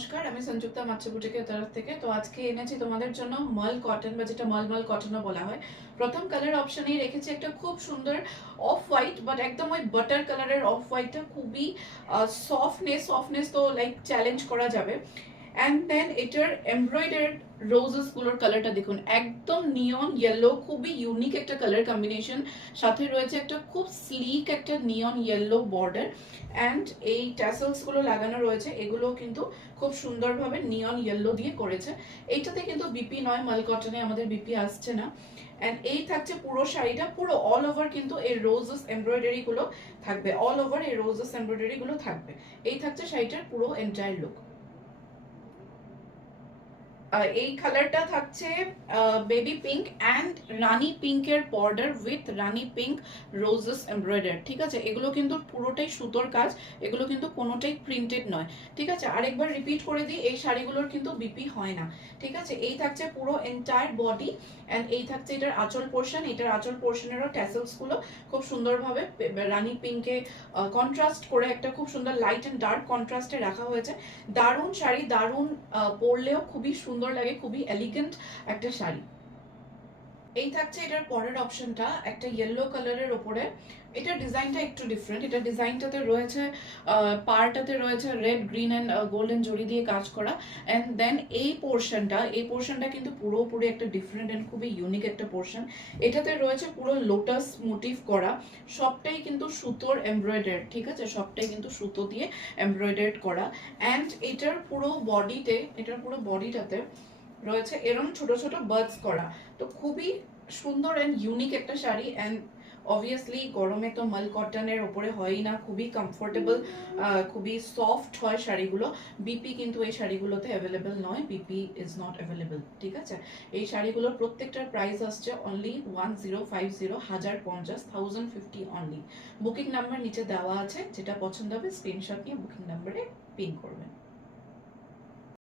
নমস্কার, আমি সঞ্জুক্তা মাচ্চা বুটিকের তরফ থেকে। তো আজকে এনেছি তোমাদের জন্য মাল কটন বা যেটা মালমাল কটনও বলা হয়। প্রথম কালার অপশনেই রেখেছি একটা খুব সুন্দর অফ হোয়াইট, বাট একদম ওই বাটার কালারের অফ হোয়াইটটা খুবই সফটনেস তো লাইক চ্যালেঞ্জ করা যাবে। অ্যান্ড দেন এটার এমব্রয়ডার্ড রোজেস গুলোর কালারটা দেখুন, একদম নিয়ন ইয়েলো, খুবই ইউনিক একটা কালার কম্বিনেশন। সাথে রয়েছে একটা খুব স্লিক একটা নিয়ন ইয়েলো বর্ডার, অ্যান্ড এই ট্যাসেলস গুলো লাগানো রয়েছে, এগুলো কিন্তু খুব সুন্দরভাবে নিয়ন ইয়েলো দিয়ে করেছে। এইটাতে কিন্তু বিপি নয়, মাল কটনে আমাদের বিপি আসছে না। অ্যান্ড এই থাকছে পুরো শাড়িটা, পুরো অল ওভার কিন্তু এই রোজেস এমব্রয়ডারি গুলো থাকবে, অল ওভার এই রোজেস এমব্রয়ডারি গুলো থাকবে। এই থাকছে শাড়িটার পুরো এন্টায়ার লুক। এই কালারটা থাকছে বেবি পিঙ্ক অ্যান্ড রানী পিঙ্কের border with Rani pink roses embroider. ঠিক আছে, এগুলো কিন্তু পুরোটাই সুতোর কাজ, এগুলো কিন্তু কোনোটাই প্রিন্টেড নয়। ঠিক আছে, আরেকবার রিপিট করে দিই, এই শাড়িগুলোর কিন্তু বিপি হয় না। ঠিক আছে, এই থাকছে পুরো এন্টায়ার বডি, অ্যান্ড এই থাকছে এটার আঁচল পোর্শন। এটার আঁচল পোর্শনেরও ট্যাসেলস গুলো খুব সুন্দরভাবে রানী পিঙ্কে কন্ট্রাস্ট করে একটা খুব সুন্দর লাইট অ্যান্ড ডার্ক কন্ট্রাস্টে রাখা হয়েছে। দারুণ শাড়ি, দারুণ পরলেও খুবই সুন্দর লাগে, খুবই এলিগেন্ট একটা শাড়ি। এই থাকছে এটার পরের অপশনটা, একটা ইয়েলো কালারের ওপরে। এটার ডিজাইনটা একটু ডিফারেন্ট। এটা ডিজাইনটাতে রয়েছে পার্টাতে রয়েছে রেড, গ্রিন অ্যান্ড গোল্ডেন জরি দিয়ে কাজ করা। অ্যান্ড দেন এই পোর্শনটা কিন্তু পুরোপুরি একটা ডিফারেন্ট অ্যান্ড খুবই ইউনিক একটা পোর্শন। এটাতে রয়েছে পুরো লোটাস মোটিভ করা, সবটাই কিন্তু সুতোর এমব্রয়ডারি। ঠিক আছে, সবটাই কিন্তু সুতো দিয়ে এমব্রয়ডারি করা। অ্যান্ড এটার পুরো বডিটাতে রয়েছে এরকম ছোট ছোট বার্ডস করা। তো খুবই সুন্দর এন্ড ইউনিক একটা শাড়ি। এন্ড অবভিয়াসলি গরমে তো মাল কটনের ওপরে হয়ই না, খুবই কমফোর্টেবল, খুবই সফট হয় শাড়িগুলো। বিপি কিন্তু এই শাড়িগুলোতে অ্যাভেলেবেল নয়, বিপি ইজ নট অ্যাভেলেবেল। ঠিক আছে, এই শাড়িগুলোর প্রত্যেকটার প্রাইস আসছে অনলি 1050, 1050 অনলি। বুকিং নাম্বার নিচে দেওয়া আছে, যেটা পছন্দ হবে স্ক্রিনশট নিয়ে বুকিং নাম্বারে পিন করবেন।